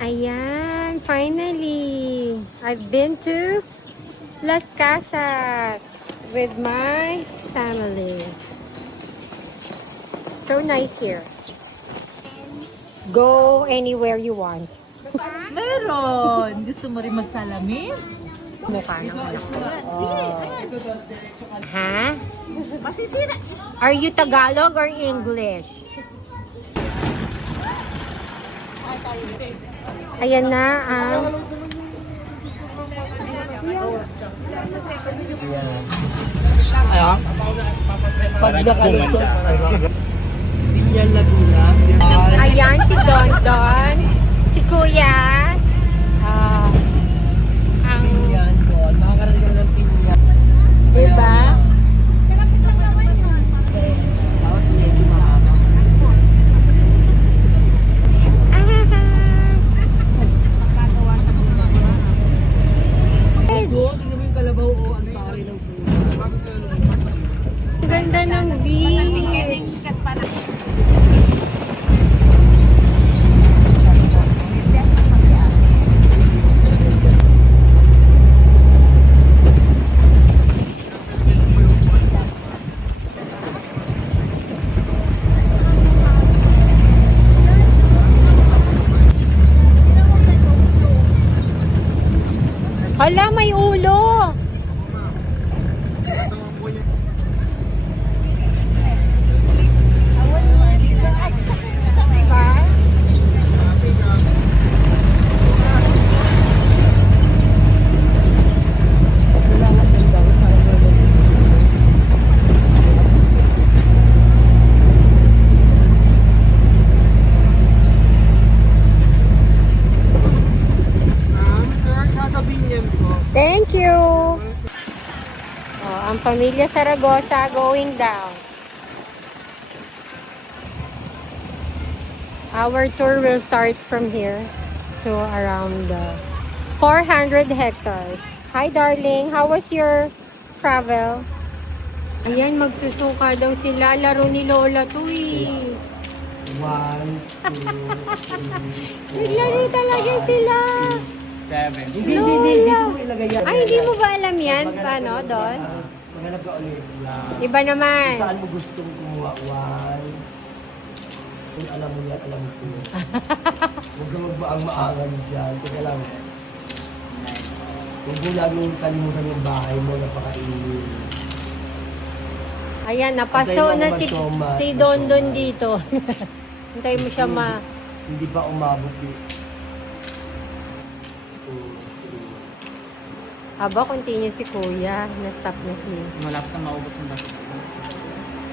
Ayan, finally, I've been to Las Casas with my family. So nice here. Go anywhere you want. Meron! Gusto mo rin magsalamin? Mukha ng anak ko. Ha? Masisira. Are you Tagalog or English? Ayan na ang Ayan. Pag nakalusot, Binyan Laguna. ayan si Don Don, si Kuya. Ang Binyan doon. Makakarating ka ng Binyan. diba? Tapos medyo mahaba. Go, tingnan mo yung kalabaw o ang pari ng puno. Ang ganda ng beach. Hala, may ulo. Nasa Binyan ko. Thank you. Oh, ang pamilya Saragosa going down. Our tour will start from here to around 400 hectares. Hi darling, how was your travel? Ayan, magsusuka daw sila. Laro ni Lola to eh. 1, 2, 3, Naglaro talaga sila. 7. Hindi. Dito mo ilagay yan. Ay, hindi mo ba alam yan? Paano, Don? Maghanap ka ulit. Iba naman. Saan mo gustong kumuha? 1. Kung alam mo yan, alam ko. Huwag kang magbaang-maangan dyan. Teka lang. Huwag mo laging kalimutan yung bahay mo, napakainin. Ayan, napaso na si Don Don dito. Hintay mo siya Hindi pa umabot eh. Aba, continue si Kuya. Na-stop na si... Malapit na maubos yung bakit.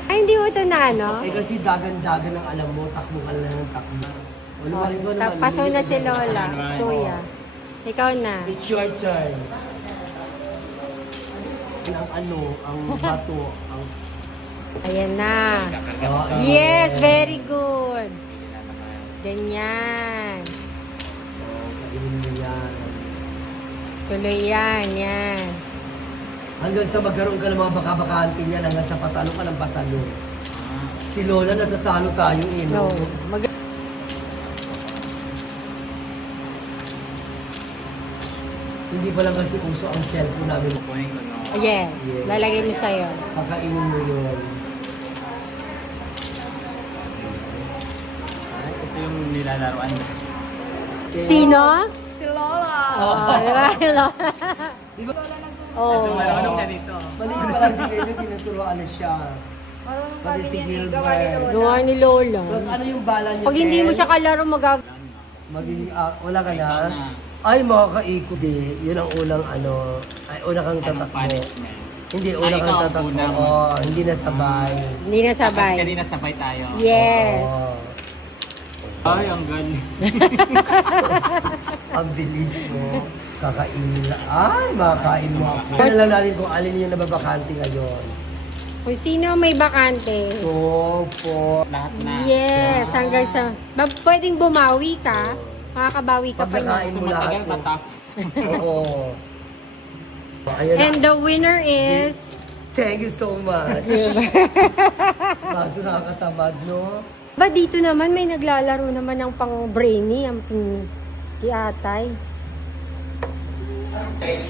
Ay, hindi mo ito na ano? Eh kasi dagan-dagan ang alam mo, takbo ka lang ng takbo. Ano Oh, mali ko naman. paso na si Lola. Kuya. Ikaw na. It's your turn. Ang ano, ang bato, ang... Ayan na. Oh, Yes, very good. Ganyan. Kainin mo yan. Tuloy yan, yan. Hanggang sa magkaroon ka ng mga baka-bakante niyan, hanggang sa patalo ka ng patalo. Si Lola, natatalo tayo eh, No. no? Hindi pa lang kasi uso ang cellphone namin. Kukunin ko, no? Yes, lalagay mo sa'yo. Pakainin mo yun. Ito yung nilalaroan. Sino? Si Lola. Lola. So, Oh. marunong na dito. Maliit pa lang si Kevin, tinuturoan na siya. Marunong Pati si gawa ni Gilbert. Gawa ni Lola. Tapos ano yung bala niya? Pag hindi mo Ken? siya kalaro, Magiging, wala ka Ikaw na? na. Ay, makakaikot eh. Yun ang unang ano. Ay, una kang Anong tatakbo. punishment? Hindi, Ay, una ikaw kang ang tatakbo. unang. Oo, hindi na sabay. Hindi na Tapos sabay. kanina sabay tayo. Yes. Oo. Ay, ang galing. Ang bilis mo. Kakainin na. Ay, makakain mo ako. Kaya lang natin kung alin yung nababakante ngayon. Kung sino may bakante. So, po. Lahat na. Yes, hanggang sa... Pwedeng bumawi ka. Makakabawi ka pa Pagkakain niya. mo Matagal lahat. tatapos. Oo. Ayan na. And the winner is... Thank you so much. Kaso nakakatamad, no? Ba dito naman may naglalaro naman ng pang brainy, ang pingi. Iatay.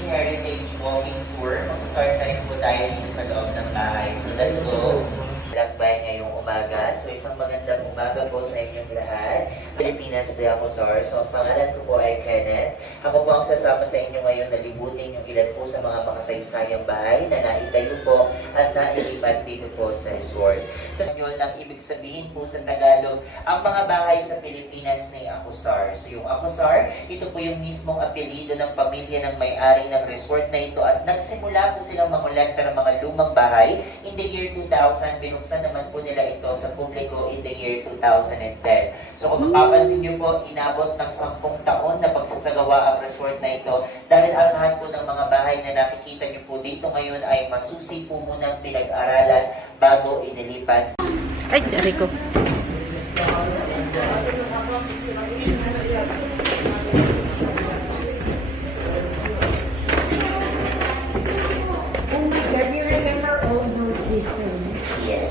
Heritage walking tour. Mag-start na rin po tayo dito sa loob ng bahay. So let's go. Lakbay ngayong umaga. So isang magandang umaga po sa inyong lahat. Pilipinas de ako, Sir. So ang pangalan ko po ay Kenneth. Ako po ang sasama sa inyo ngayon na libutin yung ilan po sa mga makasaysayang bahay na naitayo po at nailipat dito po sa resort. So yun ang ibig sabihin po sa Tagalog, ang mga bahay sa Pilipinas ni Acosar. So yung Acosar, ito po yung mismong apelido ng pamilya ng may-ari ng resort na ito at nagsimula po silang mangolekta ng mga lumang bahay in the year 2000. Binuksan naman po nila ito sa publiko in the year 2010. So kung mapapansin nyo po, inabot ng 10 taon na pagsasagawa ang resort na ito dahil ang lahat po ng mga bahay na nakikita nyo po dito ngayon ay masusi po munang pinag-aralan bago inilipat. Ay, dari ko. Do you remember all those history? Yes.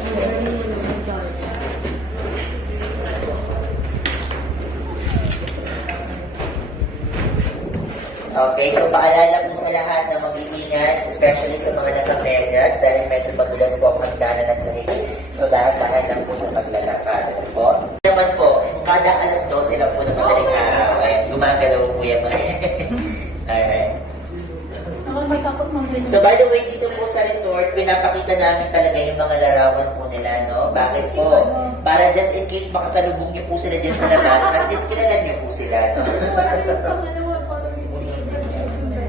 Okay, so paalala po sa lahat na mag-iingat, especially sa mga nakamedyas dahil medyo madulas po ang hagdanan at sahig. So dahan-dahan lang po sa paglalakad. Ano po? Naman po, kada alas 12 lang po ng madaling araw, ay gumagalaw po yan. Alright. So by the way, dito po sa resort, pinapakita namin talaga yung mga larawan po nila, no? Bakit po? Para just in case makasalubong niyo po sila dyan sa labas, at least kilala niyo po sila, no?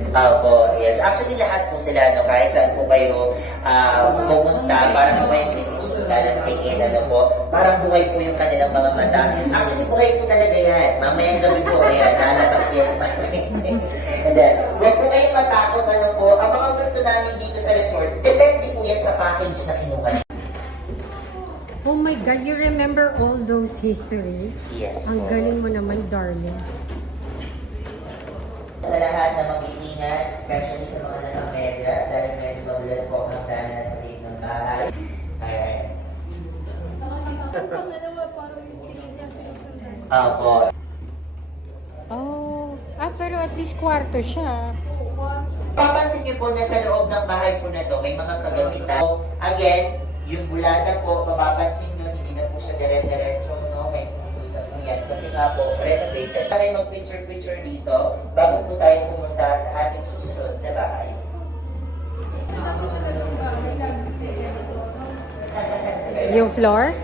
Opo, yes. Actually, lahat po sila, no? Kahit saan po kayo pumunta, parang po kayong sinusundan ng tingin, ano po? Parang buhay po yung kanilang mga mata. Actually, buhay po talaga yan. Mamayang gabi po, ayan, lalabas yan. And then, huwag po kayong matakot, ano po? Ang mga ganito namin dito sa resort, depende po yan sa package na kinuha. Oh my God, you remember all those history? Yes Ang po. galing mo naman, darling. Sa lahat na mag-iingat, especially sa mga nakamedyas, dahil medyo madulas po ang hagdanan sa liit ng bahay. Alright. Opo. Oh, pero at least kwarto siya. Papansin niyo po na sa loob ng bahay po na to, may mga kagamitan. Again, yung bulada po, mapapansin niyo, hindi na po siya dire-diretso, no? May pupunta po yan. Kasi nga po, renovated. Tayo mag-picture-picture dito, bago po tayo pumunta sa ating susunod na bahay. Yung floor?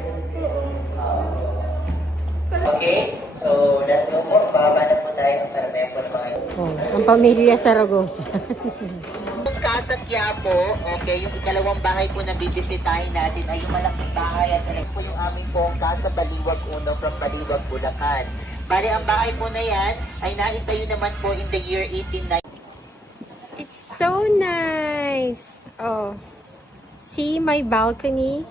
Okay? So, let's go po. Bababa na po tayo para may po ng mga Oh, ang pamilya Saragosa. Yung Casa Quiapo, okay, yung ikalawang bahay po na bibisitahin natin ay yung malaking bahay at ito po yung aming pong Casa Baliwag Uno from Baliwag, Bulacan. Bali, ang bahay po na yan ay naitayo naman po in the year 1890. It's so nice. Oh, see my balcony?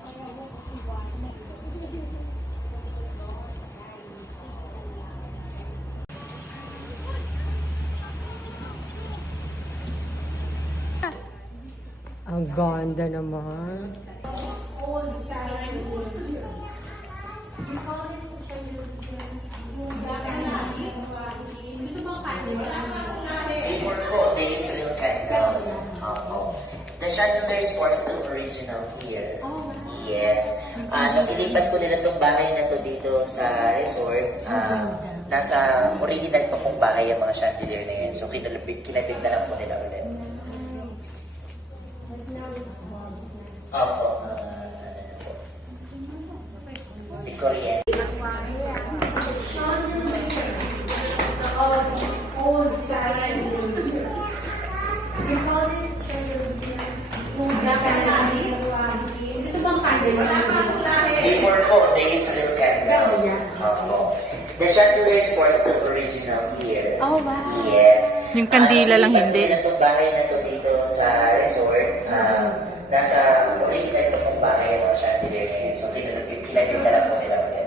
Ang ganda naman. Before po, the Israel candles. The chandeliers were still original here. Yes. Nung ilipat po nila itong bahay na to dito sa resort, nasa original pa pong bahay ang mga chandelier na yan. So, kinabit na lang po nila ulit. Opo. Victorian. Before po, the Israel candles. Opo. The chandeliers were still original here. Oh, wow. Yes. Yung kandila lang hindi. Itong bahay na to dito sa resort, nasa original pa pong bahay ang mga chandelier na yun. So, kinabit na lang po nila ulit.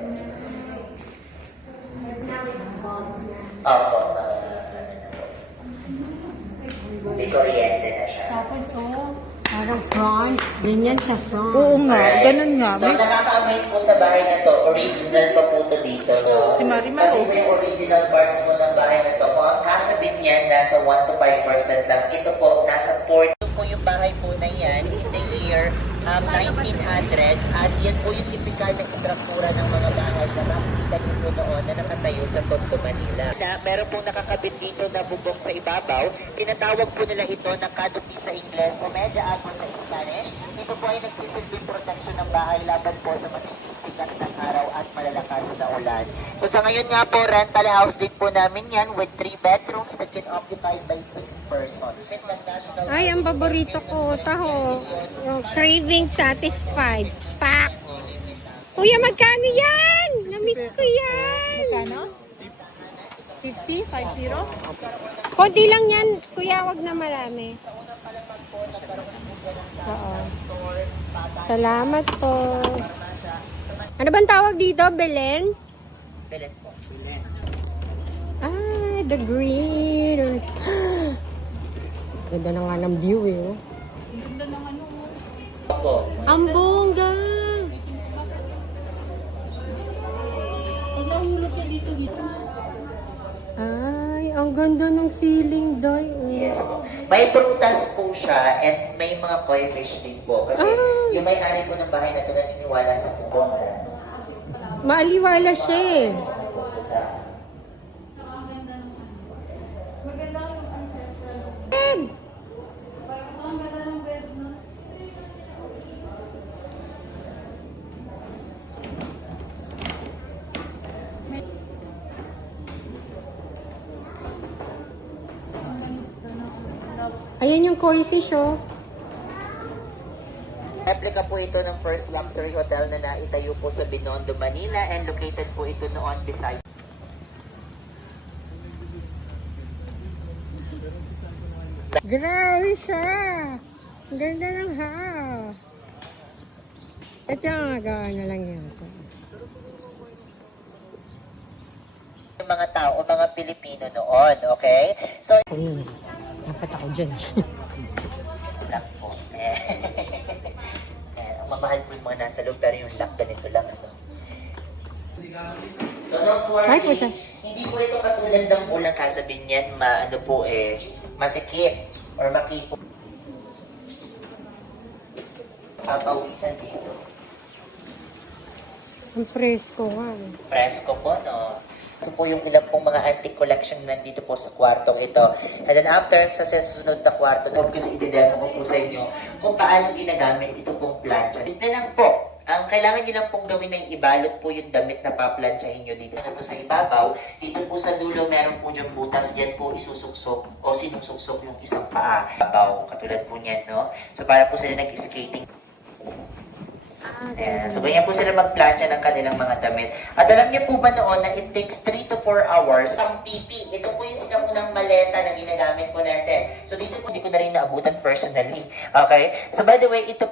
Opo. Victoriente na siya. Tapos, oh, parang France. Ganyan sa France. Oo nga, ganun nga. So, nakaka-amaze po sa bahay na to. Original pa po to dito, no? Si Marimar, Kasi oh. may original parts po ng bahay na to niyan, nasa 1 to 5% lang. Ito po, nasa 4. Ito po yung bahay po na yan in the year 1900s at yan po yung typical na struktura ng mga bahay na makikita niyo po noon na nakatayo sa Tondo, Manila. Meron pong nakakabit dito na bubong sa ibabaw. Tinatawag po nila ito na canopy sa Ingles o media arbor sa Spanish. Ito po ay nagsisilbing protection ng bahay laban po sa matinding sikat ng araw at malalakas na ulan. So sa ngayon nga po, rental house din po namin yan with 3 bedrooms that can occupied by 6 persons. Ay, ang paborito ko, taho. Yung craving satisfied. Pak! Kuya, magkano yan? Namiss ko yan. Magkano? 50? 50? Konti lang yan. Kuya, wag na marami. Oo. Salamat po. Ano bang tawag dito? Belen? Belen po. Ah, the green. Ganda na nga ng view eh. Oh. Opo. Ang bongga. Ay, ang ganda ng ceiling, Day. Oh. Yes po. May prutas po siya and may mga koi fish din po. Kasi yung may-ari po ng bahay na ito naniniwala sa abundance. Maaliwala siya eh. Ayan yung koi fish, oh. Replica po ito ng first luxury hotel na naitayo po sa Binondo, Manila and located po ito noon beside. Grabe siya! Ang ganda ng house. Ito ang agawa na lang yata. Yung mga tao, mga Pilipino noon, okay? So, Ano? Dapat ako dyan. lang po. Ang mamahal po yung mga nasa loob, pero yung lock ganito lang. Ano? So don't worry, Ay, puta. hindi po ito katulad ng ulang kasabihin niyan, ano po masikip or makipo. Papawisan dito. Ang presko nga. Presko po, no? Ito po yung ilang pong mga antique collection nandito po sa kwartong ito. And then after, sa susunod na kwarto, kasi i-demo ko po sa inyo kung paano ginagamit ito pong plancha. Simple lang po. Ang kailangan nyo lang pong gawin ng ibalot po yung damit na paplansyahin nyo dito na to sa ibabaw. Dito po sa dulo, meron po dyan butas. Diyan po isusuksok o sinusuksok yung isang paa. Ibabaw, katulad po niyan, no? So para po sila nag-skating. Ayan. So, ganyan po sila magplansya ng kanilang mga damit. At alam niyo po ba noon na it takes 3 to 4 hours ang PP? Ito po yung sinaunang maleta na ginagamit po natin. So, dito po hindi ko na rin naabutan personally. Okay? So, by the way, ito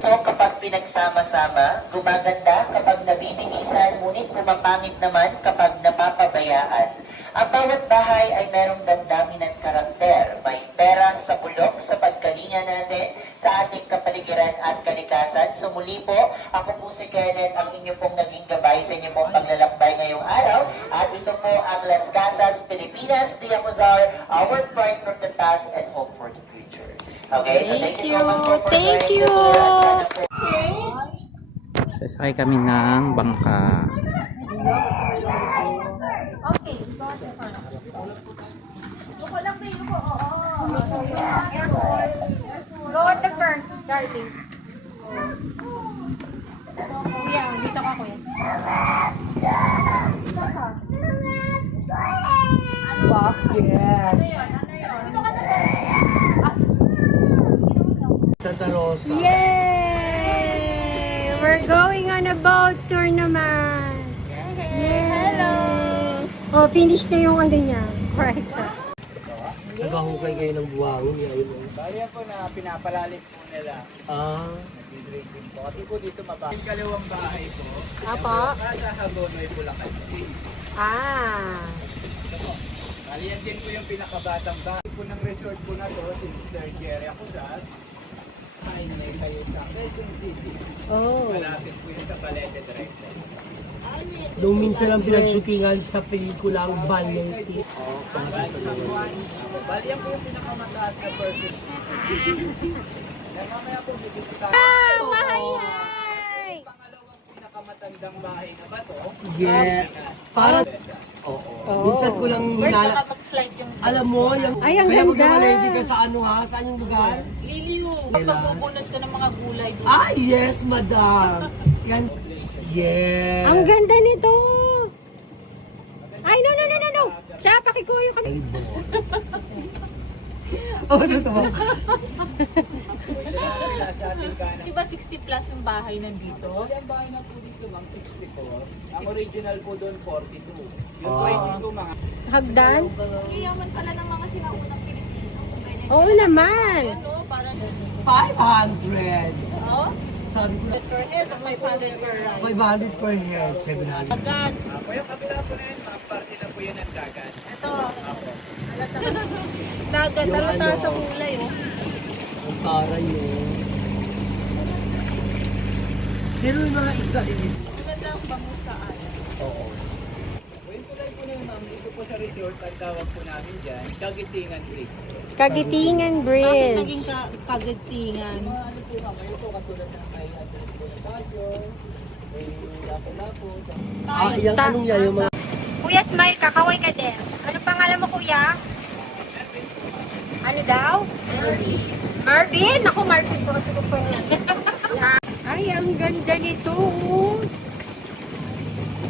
so, kapag pinagsama-sama, gumaganda kapag nabibinisan, ngunit pumapangit naman kapag napapabayaan. Ang bawat bahay ay merong damdamin at karakter. May pera sa bulok sa pagkalinga natin sa ating kapaligiran at kalikasan. So muli po, ako po si Kenneth, ang inyo pong naging gabay sa inyo pong paglalakbay ngayong araw. At ito po ang Las Casas, Pilipinas, Tia Cozar, our pride from the past and hope for the future. Okay, so thank you so much po for Thank joining you. the tour. At sana po Sasakay kami ng bangka. Go at the first, darling. Kuya, dito ka, kuya. Santa Rosa. Yay! We're going on a boat tour naman. Yay! Hello! Oh, finish na yung ano niya. Right. Nagahukay kayo ng buwangin. Bali po na pinapalalim po nila. Ah. Nag-drinking po. Kasi po dito mababa. Yung kalawang bahay po. Apo? Nasa Hagonoy po lang kayo. Ah. Ito po. Bali yan din po yung pinakabatang bahay po ng resort po na to. Si Mr. Jerry Acusat. Highway kayo sa Quezon City. Oh. Malapit po yun sa Balete Direct. Nung minsan ang pinagshootingan sa pelikulang Balete. Bali yan po yung pinakamataas na person. Mamaya po bibisita. Mahay! Pangalawang pinakamatandang bahay na ba to? Yeah. Para... Oo. Minsan ko lang hinala. mag-slide yung Alam mo, yung... Ay, ang kaya ganda. magkamalengke ka sa ano ha? Saan yung lugar? liliw. Kailan? Pagpupulot ka ng mga gulay doon. Ah, yes, madam. Yan. Yes. Ang ganda nito! Ay, no! Cha, pakikuyo kami. Oh, totoo. Sa ating kanan. Di ba 60 plus yung bahay nandito? Yung bahay na po dito, ma'am, 64. Ang original po doon, 42. Yung Ah. 22, mga Hagdan? Iyaman pala ng mga sinaunang Pilipino. Kung ganyan. Oo naman. Ano, para 500. Oh, Sabi ko na, per head of 500 per ride. 500 per head, 700. Agad. po yung kabila po na yun, ma'am, parte na po yun ng dagat. Ito. Dagat, Yung talata ano, sa kulay, oh. Ang taray yun. Pero yung mga isda din dito. Maganda ang bangus sa alam. Oo. Yung kulay po na yun, ma'am, dito po sa resort, ang tawag po namin dyan, Dagitingan Creek. Kagitingan Bakit Bridge. naging kagatingan? Ano po, ma'am, yun po katulad ng kay Andres Bonifacio, may lapo-lapo, Ah, yung anong yan, yung mga... Kuya Smile, kakaway ka din. Ano pangalan mo, kuya? Ano daw? Marvin. Marvin? Ako, Marvin po. Ay, ang ganda nito. Oh.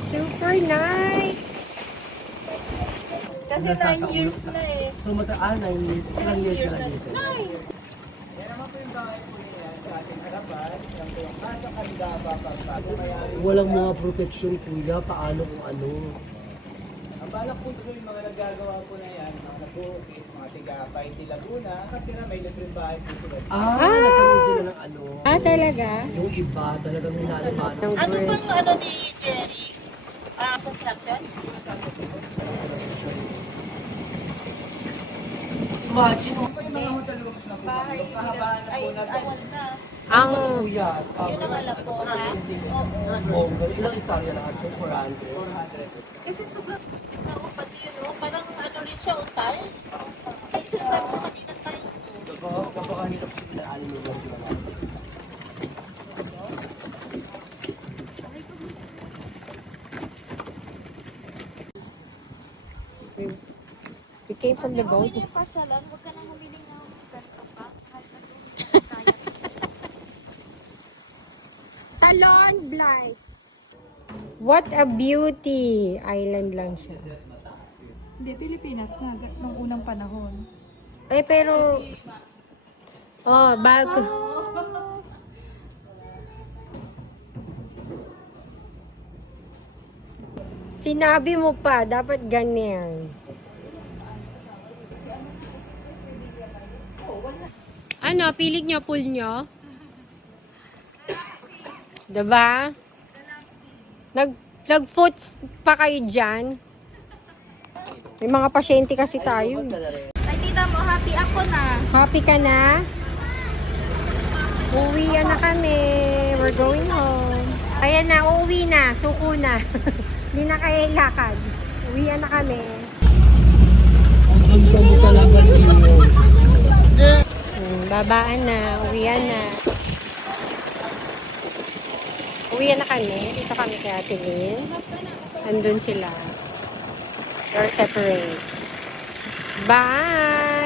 Super nice. Kasi Nasasaulo 9 years sa- na eh. So, 9 years. Ilang years na lang dito? yan naman po yung bahay po niya sa ating harapan, yan po yung Casa Candaba, Pampanga. May-ari. Walang mga protection, kuya. Paano kung ano? Ang balak po doon yung mga nagagawa po na yan, mga nag-uukit, mga tiga-apay, Laguna, katira may libreng bahay po sila. Nagkaroon sila ng ano. Ah, talaga? Yung iba, talagang nilalaman. Ano bang ano ni Jerry? Construction? Imagine, Ito yung mga hotel rooms na po, Bahay yung kahabaan na ay, po na ay, na. Ang kuya. Yun ang alam ko, ha? Oo. Ilang hektarya lahat? 400. 400. Kasi sobrang ako pati yun, no? Parang ano rin siya, o tiles. Ay, sinasabi ko kanina tiles, no? Kapakahirap sila alim mo lang. we came from the boat. Okay na yung pasyalan, huwag ka nang humiling ng ganito pa. Kahit na doon, kaya. Talon Blight. What a beauty! Island lang siya. Hindi, Pilipinas na, nung unang panahon. Ay, pero... Oh, bago. Sinabi mo pa, dapat ganyan. Ano, pilig nyo, pool nyo? Diba? Nag-foots pa kayo dyan. May mga pasyente kasi tayo. Ay, tita mo, happy ako na. Happy ka na? Uwi na kami. We're going home. Ayan na, uuwi na. Suko na. Hindi na kayo lakad. Uwi na kami. Ang ganda mo talaga yun. Babaan na. Uwian na. Uwi na kami. Dito kami kay Ate Lynn. Andun sila. They're separate. Bye!